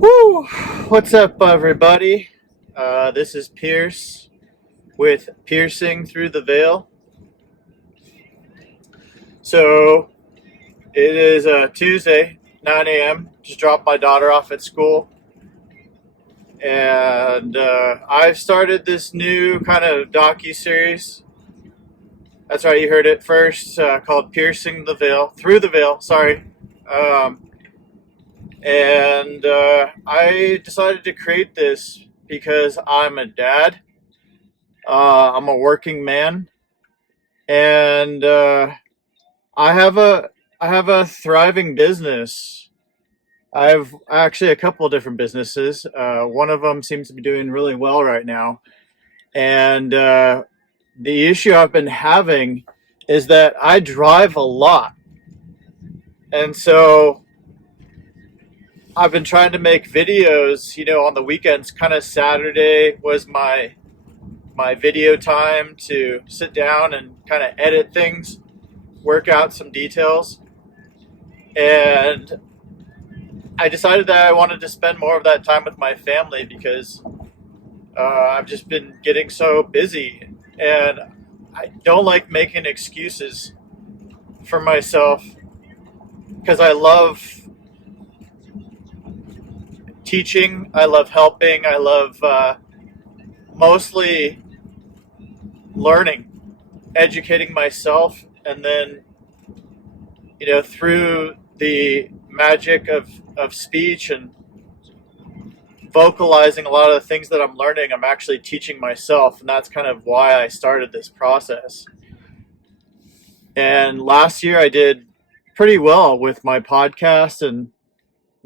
Woo! What's up, everybody? This is Pierce with Piercing Through the Veil. So it is Tuesday, 9 a.m. Just dropped my daughter off at school, and I've started this new kind of docu-series. That's right, you heard it first. Called Piercing the Veil, Through the Veil. Sorry. And I decided to create this because I'm a dad. I'm a working man, and I have a thriving business. I have actually a couple of different businesses. One of them seems to be doing really well right now, and the issue I've been having is that I drive a lot, and so I've been trying to make videos, on the weekends. Kind of Saturday was my video time to sit down and kind of edit things, work out some details. And I decided that I wanted to spend more of that time with my family because I've just been getting so busy. And I don't like making excuses for myself because I love teaching, I love helping, I love mostly learning, educating myself, and then through the magic of speech and vocalizing a lot of the things that I'm learning, I'm actually teaching myself, and that's kind of why I started this process. And last year I did pretty well with my podcast and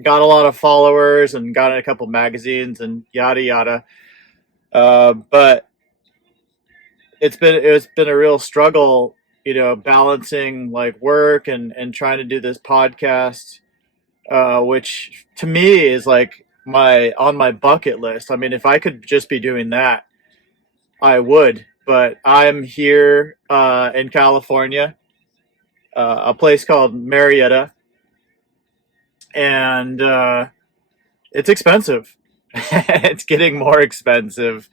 got a lot of followers and got in a couple magazines and yada yada. But it's been a real struggle, balancing like work and trying to do this podcast, which to me is like my bucket list. I mean, if I could just be doing that, I would. But I'm here in California, a place called Marietta, and it's expensive. It's getting more expensive,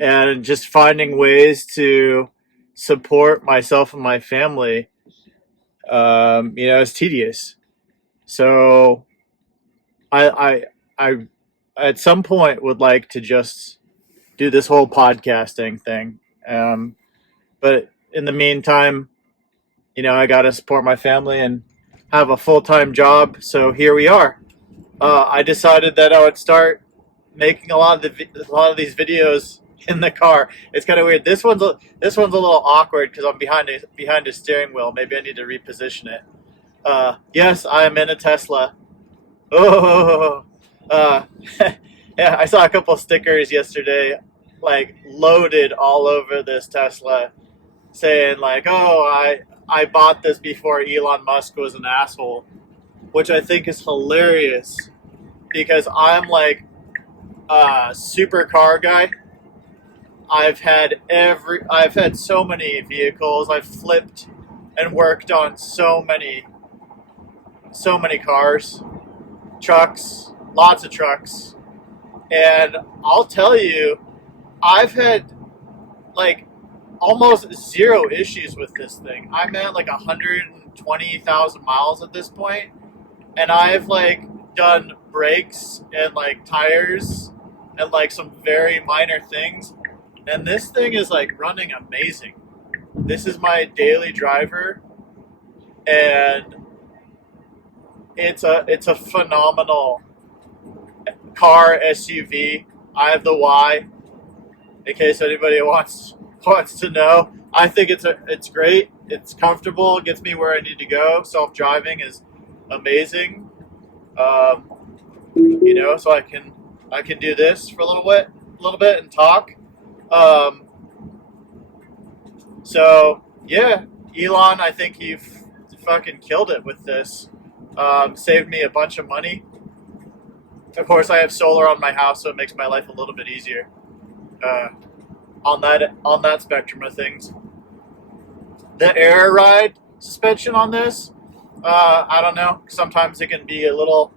and just finding ways to support myself and my family, is tedious. So I at some point would like to just do this whole podcasting thing. But in the meantime, I got to support my family and have a full-time job. So here we are. I decided that I would start making a lot of these videos in the car. It's kind of weird. This one's a little awkward because I'm behind a steering wheel. Maybe I need to reposition it. Yes, I am in a Tesla. Oh, uh, yeah. I saw a couple stickers yesterday, like loaded all over this Tesla, saying like, "Oh, I bought this before Elon Musk was an asshole," which I think is hilarious because I'm like a super car guy. I've had so many vehicles. I've flipped and worked on so many cars, trucks, lots of trucks. And I'll tell you, I've had like almost zero issues with this thing. I'm at like 120,000 miles at this point, and I've like done brakes and like tires and like some very minor things, and this thing is like running amazing. This is my daily driver, and it's a phenomenal car SUV. I have the Y, in case anybody wants to know. I think it's great. It's comfortable. It gets me where I need to go. Self-driving is amazing. So I can do this for a little bit and talk. So yeah, Elon, I think he fucking killed it with this. Saved me a bunch of money. Of course, I have solar on my house, so it makes my life a little bit easier. On that spectrum of things, the air ride suspension on this I don't know. Sometimes it can be a little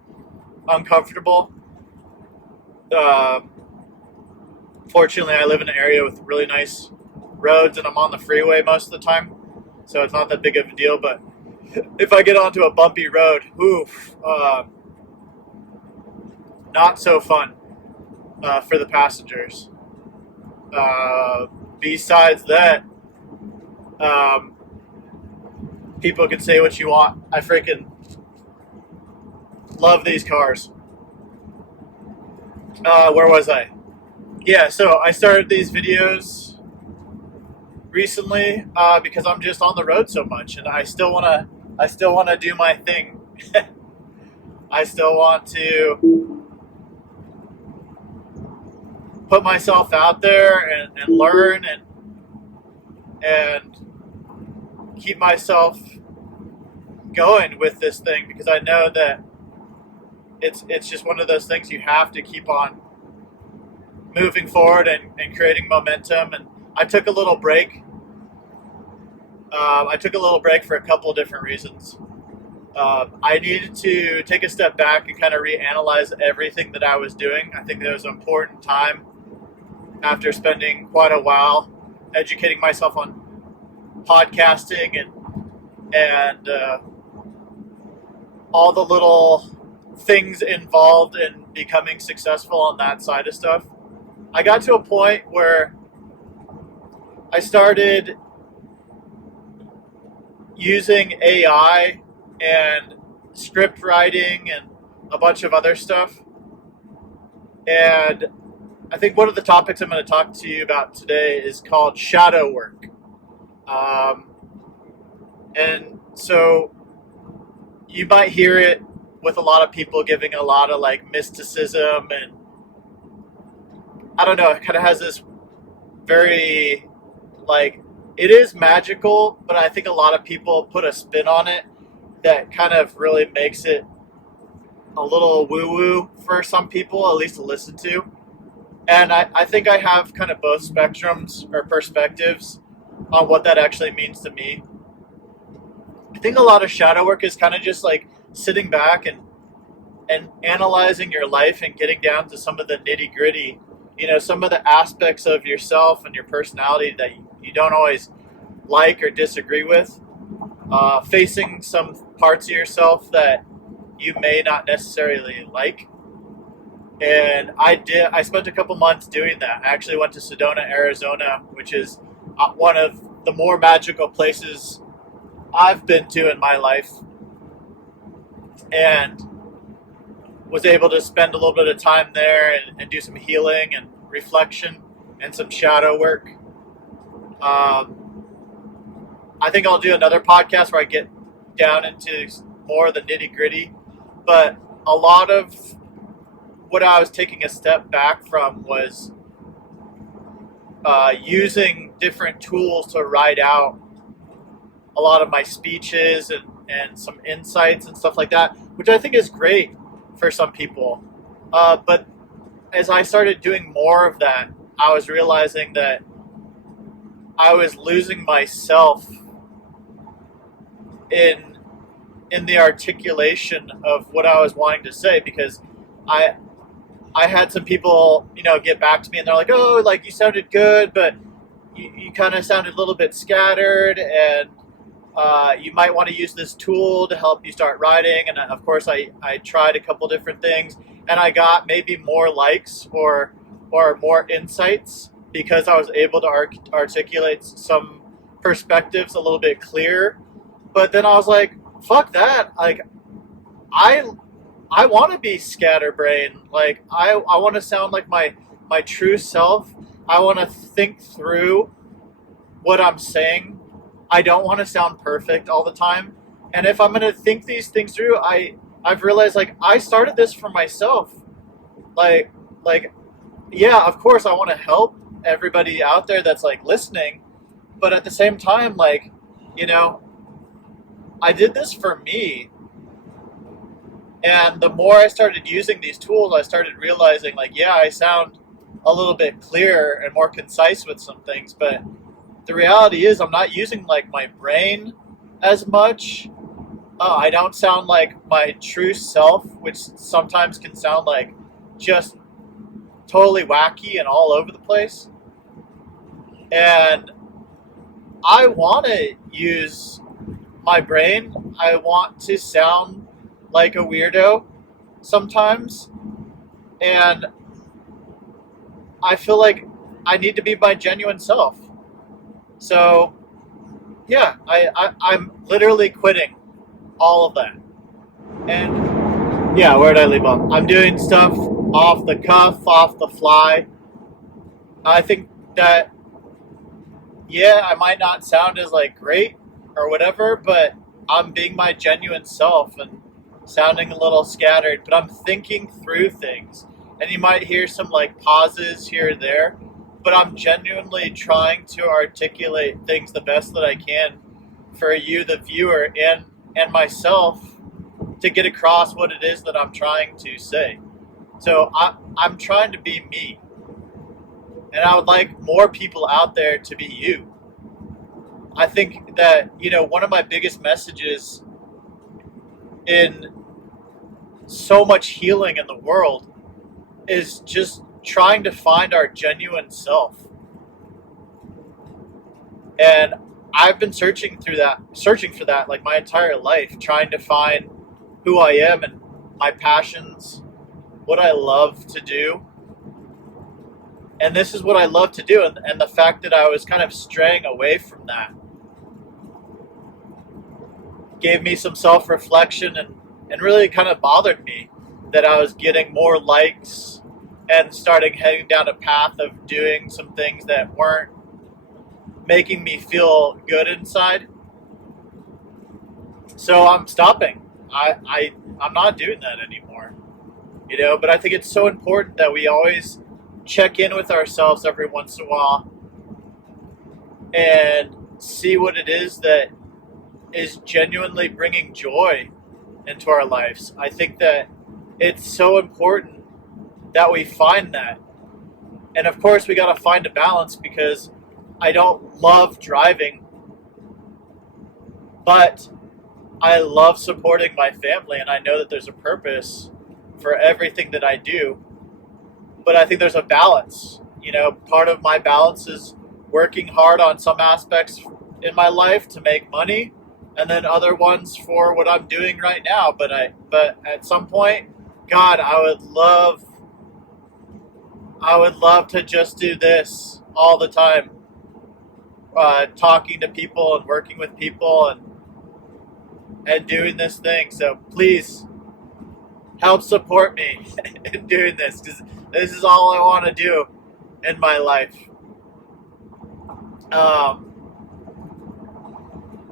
uncomfortable. Uh, Fortunately, I live in an area with really nice roads, and I'm on the freeway most of the time, so it's not that big of a deal. But if I get onto a bumpy road, oof, not so fun for the passengers. Besides that, um, people can say what you want. I freaking love these cars. Where was I? Yeah, so I started these videos recently because I'm just on the road so much, and I still wanna do my thing. I still want to put myself out there and learn and keep myself going with this thing, because I know that it's just one of those things you have to keep on moving forward and creating momentum. And I took a little break. I took a little break for a couple of different reasons. I needed to take a step back and kind of reanalyze everything that I was doing. I think there was an important time after spending quite a while educating myself on podcasting and all the little things involved in becoming successful on that side of stuff. I got to a point where I started using AI and script writing and a bunch of other stuff. And I think one of the topics I'm going to talk to you about today is called shadow work. And so you might hear it with a lot of people giving a lot of like mysticism, and I don't know, it kind of has this very like, it is magical, but I think a lot of people put a spin on it that kind of really makes it a little woo-woo for some people, at least to listen to. And I think I have kind of both spectrums or perspectives on what that actually means to me. I think a lot of shadow work is kind of just like sitting back and analyzing your life and getting down to some of the nitty gritty, some of the aspects of yourself and your personality that you don't always like or disagree with, facing some parts of yourself that you may not necessarily like. And I spent a couple months doing that. I actually went to Sedona, Arizona, which is one of the more magical places I've been to in my life, and was able to spend a little bit of time there and do some healing and reflection and some shadow work. I think I'll do another podcast where I get down into more of the nitty gritty, but a lot of what I was taking a step back from was using different tools to write out a lot of my speeches and some insights and stuff like that, which I think is great for some people. But as I started doing more of that, I was realizing that I was losing myself in the articulation of what I was wanting to say, because I had some people, get back to me, and they're like, "Oh, like you sounded good, but you kind of sounded a little bit scattered, and you might want to use this tool to help you start writing." And of course, I tried a couple different things, and I got maybe more likes or more insights because I was able to articulate some perspectives a little bit clearer. But then I was like, fuck that. Like, I want to be scatterbrained. Like, I want to sound like my true self. I want to think through what I'm saying. I don't want to sound perfect all the time. And if I'm going to think these things through, I've realized, like, I started this for myself. Like, yeah, of course I want to help everybody out there that's like listening, but at the same time, like, I did this for me. And the more I started using these tools, I started realizing, like, yeah, I sound a little bit clearer and more concise with some things, but the reality is I'm not using like my brain as much. I don't sound like my true self, which sometimes can sound like just totally wacky and all over the place. And I want to use my brain. I want to sound like a weirdo sometimes. And I feel like I need to be my genuine self. So, yeah, I'm literally quitting all of that. And yeah, where did I leave off? I'm doing stuff off the cuff, off the fly. I think that, yeah, I might not sound as like great or whatever, but I'm being my genuine self and sounding a little scattered, but I'm thinking through things. And you might hear some like pauses here or there, but I'm genuinely trying to articulate things the best that I can for you, the viewer, and myself to get across what it is that I'm trying to say. So I'm trying to be me. And I would like more people out there to be you. I think that, one of my biggest messages in so much healing in the world is just trying to find our genuine self. And I've been searching for that like my entire life, trying to find who I am and my passions, what I love to do. And this is what I love to do. And the fact that I was kind of straying away from that gave me some self-reflection and really kind of bothered me that I was getting more likes and starting heading down a path of doing some things that weren't making me feel good inside. So I'm stopping. I'm not doing that anymore. But I think it's so important that we always check in with ourselves every once in a while and see what it is that is genuinely bringing joy into our lives. I think that it's so important that we find that. And of course, we got to find a balance because I don't love driving, but I love supporting my family, and I know that there's a purpose for everything that I do. But I think there's a balance. Part of my balance is working hard on some aspects in my life to make money, and then other ones for what I'm doing right now. But at some point, God, I would love to just do this all the time, talking to people and working with people and doing this thing. So please help support me in doing this, because this is all I want to do in my life.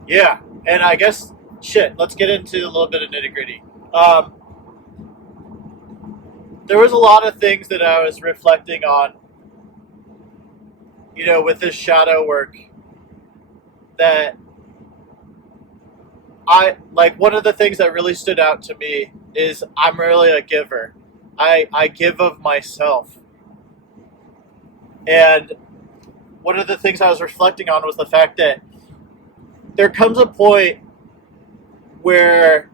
Yeah, and I guess, let's get into a little bit of nitty gritty. There was a lot of things that I was reflecting on, with this shadow work that one of the things that really stood out to me is I'm really a giver. I give of myself. And one of the things I was reflecting on was the fact that there comes a point where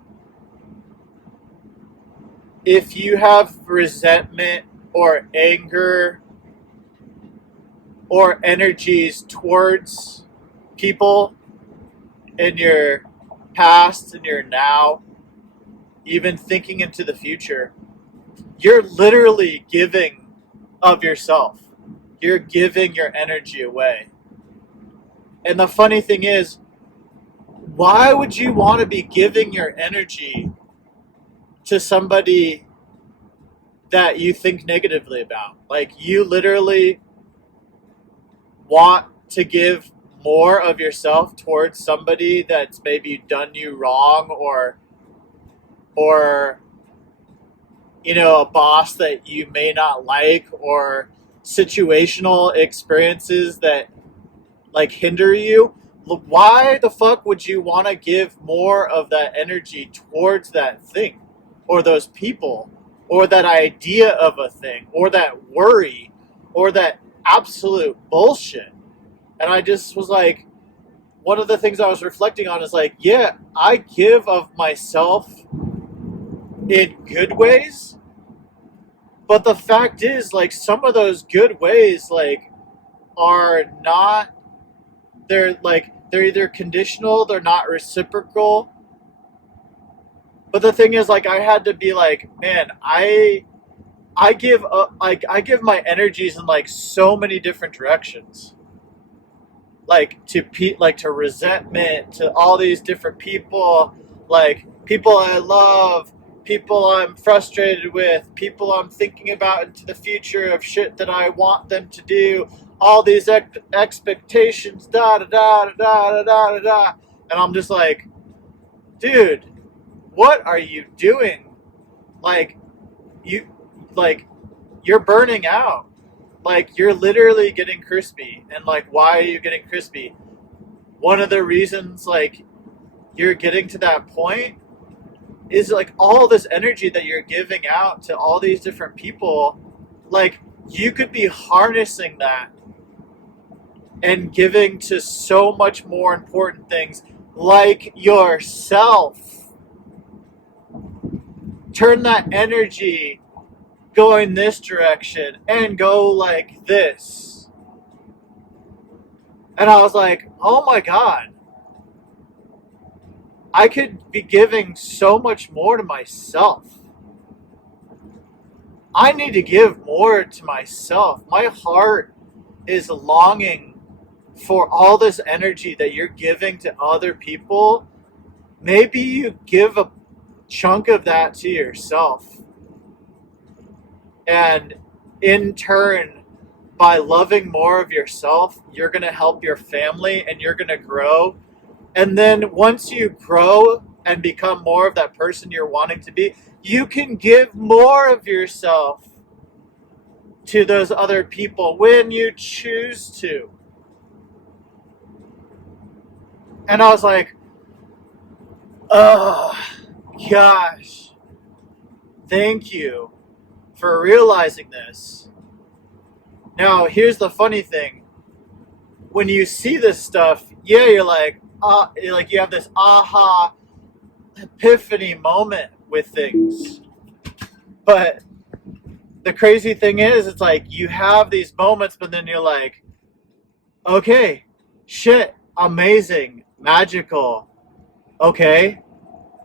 if you have resentment or anger or energies towards people in your past and your now, even thinking into the future, you're literally giving of yourself. You're giving your energy away. And the funny thing is, why would you want to be giving your energy to somebody that you think negatively about? Like, you literally want to give more of yourself towards somebody that's maybe done you wrong, or a boss that you may not like, or situational experiences that like hinder you. Why the fuck would you want to give more of that energy towards that thing, or those people, or that idea of a thing, or that worry, or that absolute bullshit? And I just was like, one of the things I was reflecting on is like, yeah, I give of myself in good ways, but the fact is, like, some of those good ways, like, are not, they're either conditional, they're not reciprocal. But the thing is, like, I had to be like, man, I give up, like, I give my energies in like so many different directions, like like to resentment, to all these different people, like people I love, people I'm frustrated with, people I'm thinking about into the future of shit that I want them to do, all these expectations, da da da da da da da da, and I'm just like, dude, what are you doing? Like, you, like, you're burning out. Like, you're literally getting crispy. And like, why are you getting crispy? One of the reasons, like, you're getting to that point is like all this energy that you're giving out to all these different people, like, you could be harnessing that and giving to so much more important things, like yourself. Turn that energy, go in this direction and go like this. And I was like, oh my God, I could be giving so much more to myself. I need to give more to myself. My heart is longing for all this energy that you're giving to other people. Maybe you give a chunk of that to yourself. And in turn, by loving more of yourself, you're going to help your family and you're going to grow. And then once you grow and become more of that person you're wanting to be, you can give more of yourself to those other people when you choose to. And I was like, oh, gosh, thank you for realizing this. Now, here's the funny thing. When you see this stuff, yeah, you're like you have this aha epiphany moment with things. But the crazy thing is, it's like you have these moments, but then you're like, okay, shit, amazing, magical. Okay,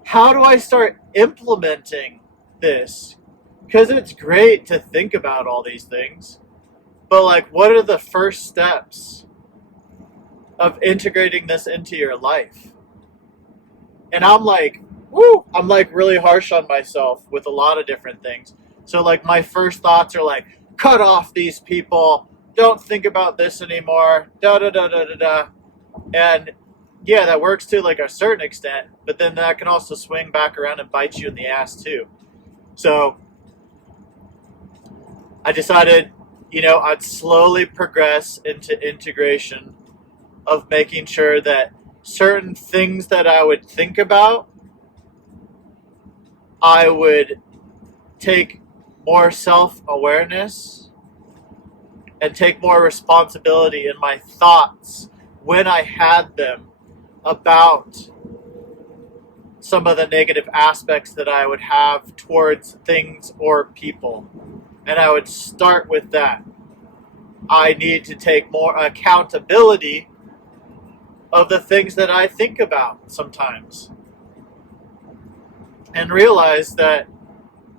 how do I start implementing this? Because it's great to think about all these things, but like, what are the first steps of integrating this into your life? And I'm like, woo, I'm like really harsh on myself with a lot of different things. So like my first thoughts are like, cut off these people, don't think about this anymore, da da da da da da. And yeah, that works to like a certain extent, but then that can also swing back around and bite you in the ass too. So I decided, I'd slowly progress into integration of making sure that certain things that I would think about, I would take more self-awareness and take more responsibility in my thoughts when I had them about some of the negative aspects that I would have towards things or people. And I would start with that. I need to take more accountability of the things that I think about sometimes. And realize that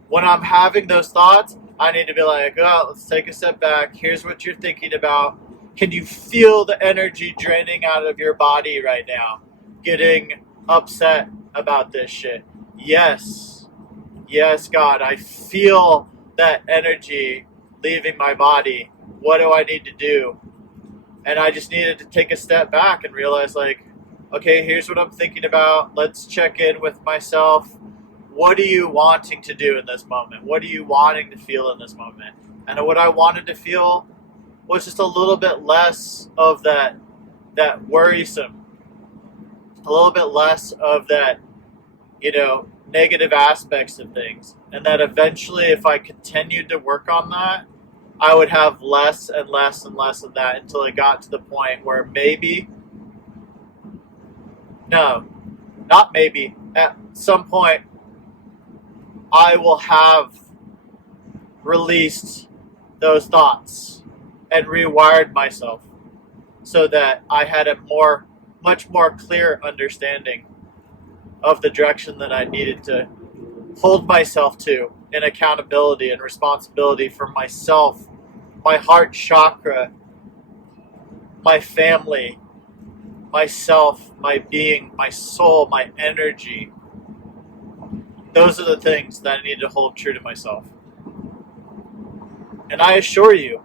when I'm having those thoughts, I need to be like, oh, let's take a step back. Here's what you're thinking about. Can you feel the energy draining out of your body right now? Getting upset about this shit. Yes. Yes, God, I feel that energy leaving my body. What do I need to do? And I just needed to take a step back and realize, like, okay, here's what I'm thinking about. Let's check in with myself. What are you wanting to do in this moment? What are you wanting to feel in this moment? And what I wanted to feel was just a little bit less of that worrisome, a little bit less of that, negative aspects of things. And that eventually, if I continued to work on that, I would have less and less and less of that until it got to the point where maybe No, not maybe. At some point, I will have released those thoughts and rewired myself so that I had a much more clear understanding of the direction that I needed to hold myself to in accountability and responsibility for myself, my heart chakra, my family, myself, my being, my soul, my energy. Those are the things that I need to hold true to myself. And I assure you,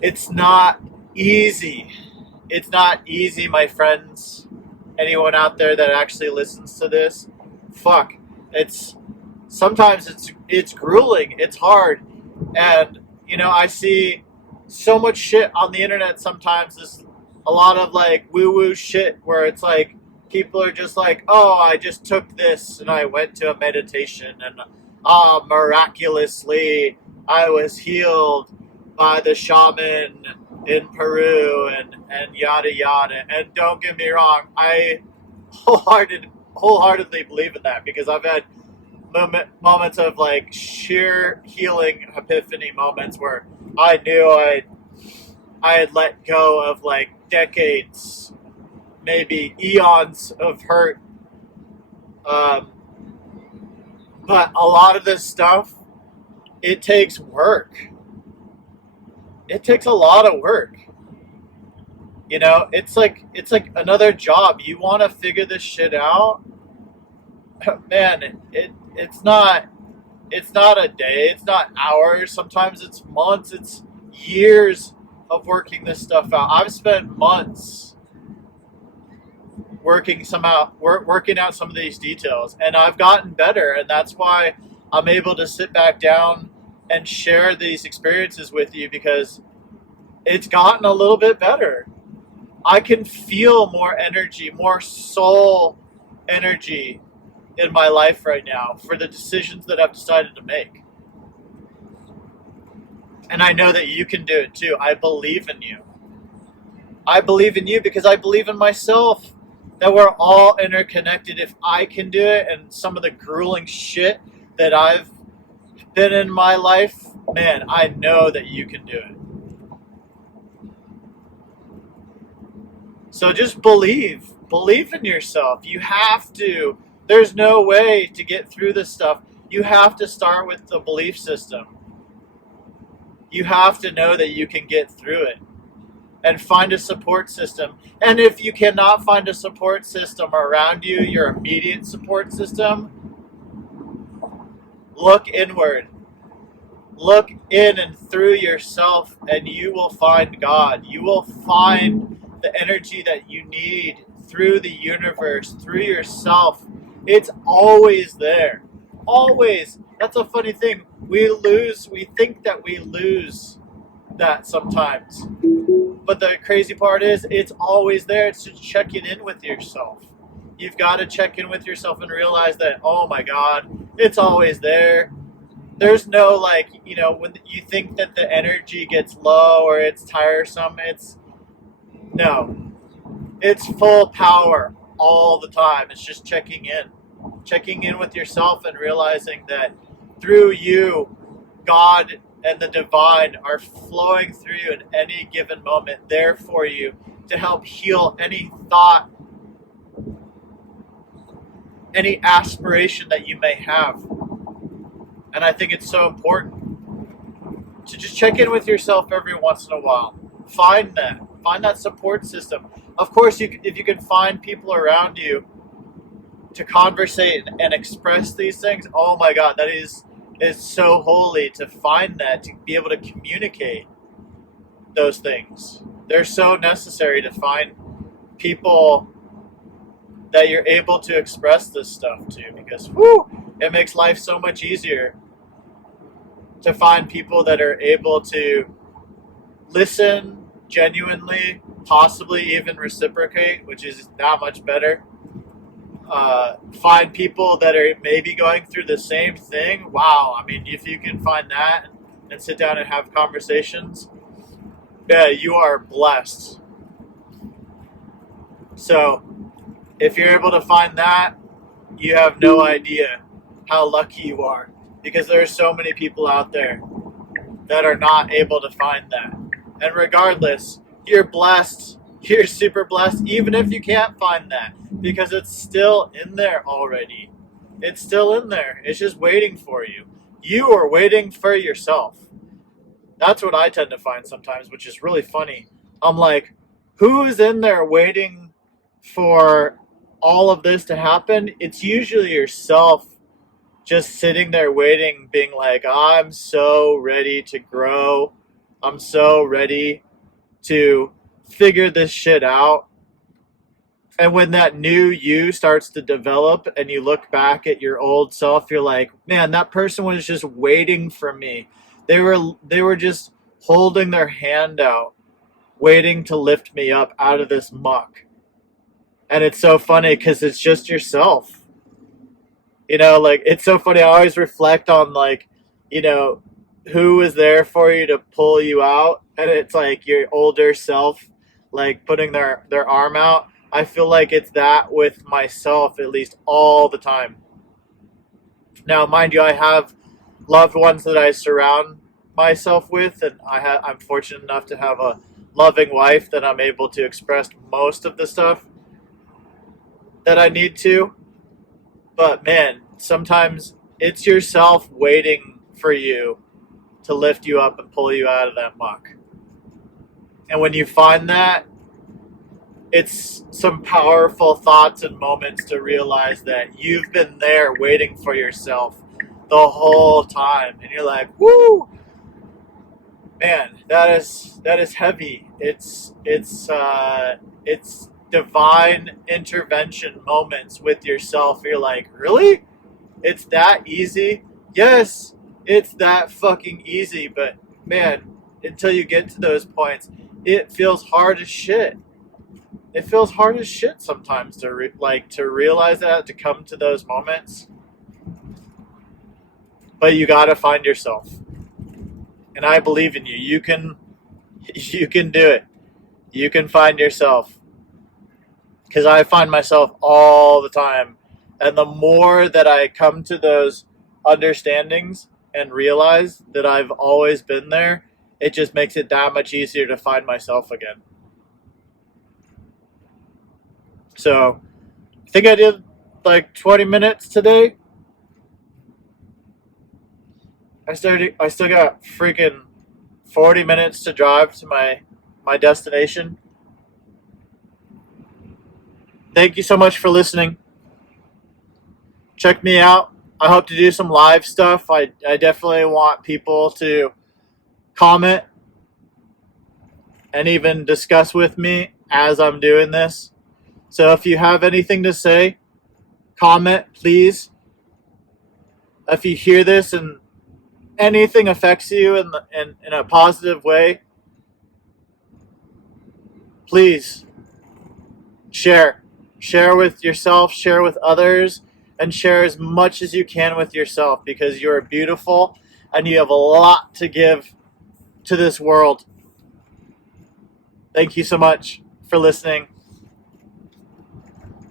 it's not easy. It's not easy, my friends. Anyone out there that actually listens to this, fuck. Sometimes it's grueling. It's hard, and I see so much shit on the internet. Sometimes there's a lot of like woo woo shit where it's like people are just like, oh, I just took this and I went to a meditation and miraculously I was healed by the shaman in Peru and yada yada. And don't get me wrong, I wholeheartedly believe in that because I've had moments of like sheer healing epiphany moments where I knew I had let go of like decades, maybe eons of hurt. Um, but a lot of this stuff, it takes work. It takes a lot of work. It's like another job. You want to figure this shit out, man. It's not a day. It's not hours. Sometimes it's months. It's years of working this stuff out. I've spent months working out some of these details, and I've gotten better. And that's why I'm able to sit back down and share these experiences with you because it's gotten a little bit better. I can feel more energy, more soul energy in my life right now for the decisions that I've decided to make. And I know that you can do it too. I believe in you. I believe in you because I believe in myself. That we're all interconnected. If I can do it and some of the grueling shit that I've been in my life, man, I know that you can do it. So just believe. Believe in yourself. You have to. There's no way to get through this stuff. You have to start with the belief system. You have to know that you can get through it and find a support system. And if you cannot find a support system around you, your immediate support system, look inward. Look in and through yourself, and you will find God. You will find the energy that you need through the universe, through yourself. It's always there. Always. That's a funny thing. We think that we lose that sometimes. But the crazy part is, it's always there. It's just checking in with yourself. You've got to check in with yourself and realize that, oh my God, it's always there. There's no when you think that the energy gets low or it's tiresome, no. It's full power all the time. It's just checking in with yourself and realizing that through you, God and the divine are flowing through you at any given moment, there for you to help heal any thought, any aspiration that you may have. And I think it's so important to just check in with yourself every once in a while. Find that support system. Of course, if you can find people around you to conversate and express these things, oh my God, that is so holy to find that, to be able to communicate those things. They're so necessary to find people that you're able to express this stuff to, because it makes life so much easier to find people that are able to listen genuinely, possibly even reciprocate, which is that much better. Find people that are maybe going through the same thing. Wow, I mean, if you can find that and sit down and have conversations, yeah, you are blessed. So If you're able to find that, you have no idea how lucky you are, because there are so many people out there that are not able to find that. And regardless, you're blessed. You're super blessed, even if you can't find that, because it's still in there already. It's still in there. It's just waiting for you. You are waiting for yourself. That's what I tend to find sometimes, which is really funny. I'm like, who is in there waiting for all of this to happen? It's usually yourself, just sitting there waiting, being like, I'm so ready to grow. I'm so ready to figure this shit out. And when that new you starts to develop and you look back at your old self, you're like, man, that person was just waiting for me. They were just holding their hand out, waiting to lift me up out of this muck. And it's so funny because it's just yourself. Like, it's so funny. I always reflect on, like, who was there for you to pull you out. And it's like your older self, like, putting their arm out. I feel like it's that with myself, at least, all the time. Now, mind you, I have loved ones that I surround myself with, and I'm fortunate enough to have a loving wife that I'm able to express most of the stuff that I need to. But man, sometimes it's yourself waiting for you to lift you up and pull you out of that muck. And when you find that, it's some powerful thoughts and moments to realize that you've been there waiting for yourself the whole time. And you're like, woo! Man, that is heavy. It's divine intervention moments with yourself. You're like, really? It's that easy? Yes, it's that fucking easy. But man, until you get to those points, it feels hard as shit. It feels hard as shit sometimes to realize that, to come to those moments. But you gotta find yourself, and I believe in you. You can do it. You can find yourself, because I find myself all the time, and the more that I come to those understandings and realize that I've always been there, it just makes it that much easier to find myself again. So, I think I did like 20 minutes today. I still got freaking 40 minutes to drive to my destination. Thank you so much for listening. Check me out. I hope to do some live stuff. I definitely want people to comment and even discuss with me as I'm doing this. So if you have anything to say, comment, please. If you hear this and anything affects you in a positive way, please share. Share with yourself, share with others, and share as much as you can with yourself, because you're beautiful and you have a lot to give to this world. Thank you so much for listening.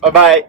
Bye-bye.